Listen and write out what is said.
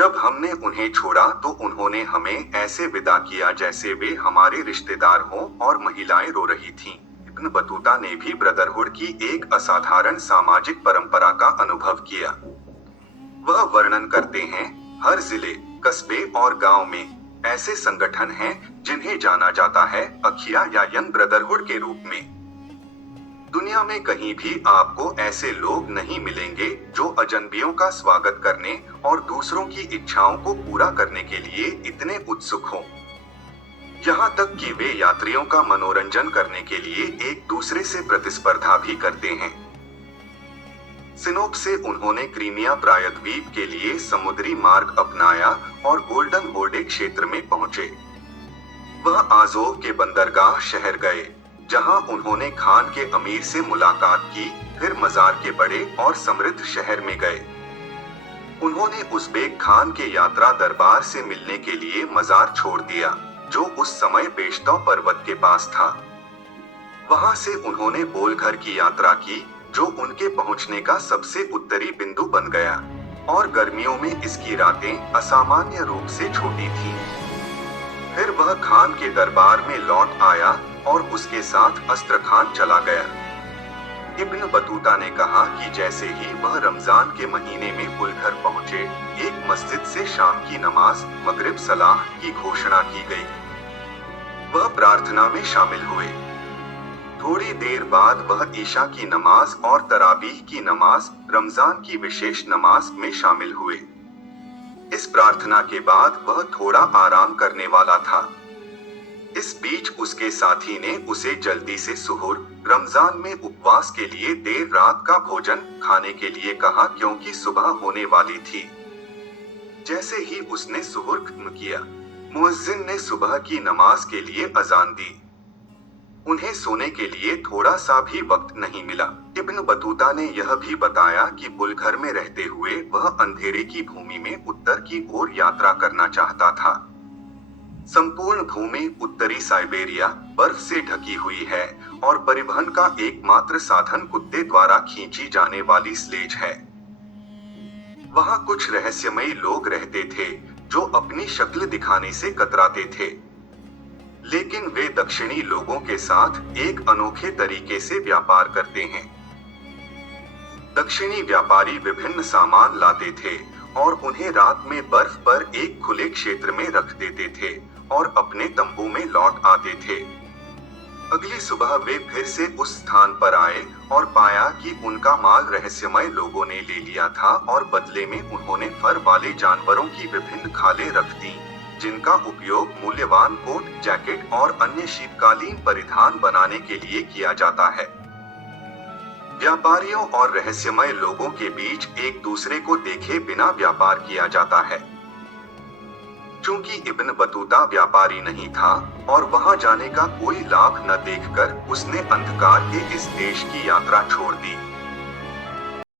जब हमने उन्हें छोड़ा तो उन्होंने हमें ऐसे विदा किया जैसे वे हमारे रिश्तेदार हों और महिलाएं रो रही थीं। इब्न बतूता ने भी ब्रदरहुड की एक असाधारण सामाजिक परंपरा का अनुभव किया। वह वर्णन करते हैं, हर जिले, कस्बे और गांव में ऐसे संगठन हैं जिन्हें जाना जाता है अखिया या यंग ब्रदरहुड के रूप में। दुनिया में कहीं भी आपको ऐसे लोग नहीं मिलेंगे जो अजनबियों का स्वागत करने और दूसरों की इच्छाओं को पूरा करने के लिए इतने उत्सुक हों। यहाँ तक कि वे यात्रियों का मनोरंजन करने के लिए एक दूसरे से प्रतिस्पर्धा भी करते हैं। सिनोप से उन्होंने क्रीमिया प्रायद्वीप के लिए समुद्री मार्ग अपनाया और गोल्डन होर्डे क्षेत्र में पहुंचे। वह आजोव के बंदरगाह शहर गए, जहां उन्होंने खान के अमीर से मुलाकात की, फिर मजार के बड़े और समृद्ध शहर में गए। उन्होंने उज़्बेक खान के यात्रा दरबार से मिलने के लिए मजार छोड़ दिया, जो उस समय बेशतौ पर्वत के पास था। वहां से उन्होंने बोलघर की यात्रा की, जो उनके पहुंचने का सबसे उत्तरी बिंदु बन गया, और गर्मियों में इसकी रातें असामान्य रूप से छोटी थीं। फिर वह खान के दरबार में लौट आया और उसके साथ अस्त्रखान चला गया। इब्न बतूता ने कहा कि जैसे ही वह रमजान के महीने में बुलघर पहुंचे, एक मस्जिद से शाम की नमाज मगरिब सलाह की घोषणा की गई। वह प्रार्थना में शामिल हुए। थोड़ी देर बाद वह ईशा की नमाज और तराबीह की नमाज, रमजान की विशेष नमाज में शामिल हुए। इस प्रार्थना के बाद वह थोड़ा आराम करने वाला था। इस बीच उसके साथी ने उसे जल्दी से सुहूर, रमजान में उपवास के लिए देर रात का भोजन खाने के लिए कहा, क्योंकि सुबह होने वाली थी। जैसे ही उसने सुहूर खत्म किया, मुअज्जिन ने सुबह की नमाज के लिए अजान दी। उन्हें सोने के लिए थोड़ा सा भी वक्त नहीं मिला। इब्न बतूता ने यह भी बताया कि बुलघर में रहते हुए वह अंधेरे की भूमि में उत्तर की ओर यात्रा करना चाहता था। संपूर्ण भूमि उत्तरी साइबेरिया बर्फ से ढकी हुई है और परिवहन का एकमात्र साधन कुत्ते द्वारा खींची जाने वाली स्लेज है। वहां कुछ रहस्यमयी लोग रहते थे जो अपनी शक्ल दिखाने से कतराते थे, लेकिन वे दक्षिणी लोगों के साथ एक अनोखे तरीके से व्यापार करते हैं। दक्षिणी व्यापारी विभिन्न सामान लाते थे और उन्हें रात में बर्फ पर एक खुले क्षेत्र में रख देते थे और अपने तंबू में लौट आते थे। अगली सुबह वे फिर से उस स्थान पर आए और पाया कि उनका माल रहस्यमय लोगों ने ले लिया था और बदले में उन्होंने फर वाले जानवरों की विभिन्न खालें रख दी, जिनका उपयोग मूल्यवान कोट, जैकेट और अन्य शीतकालीन परिधान बनाने के लिए किया जाता है। व्यापारियों और रहस्यमय लोगों के बीच एक दूसरे को देखे बिना व्यापार किया जाता है। चूंकि इब्न बतूता व्यापारी नहीं था और वहां जाने का कोई लाभ न देखकर उसने अंधकार के इस देश की यात्रा छोड़ दी।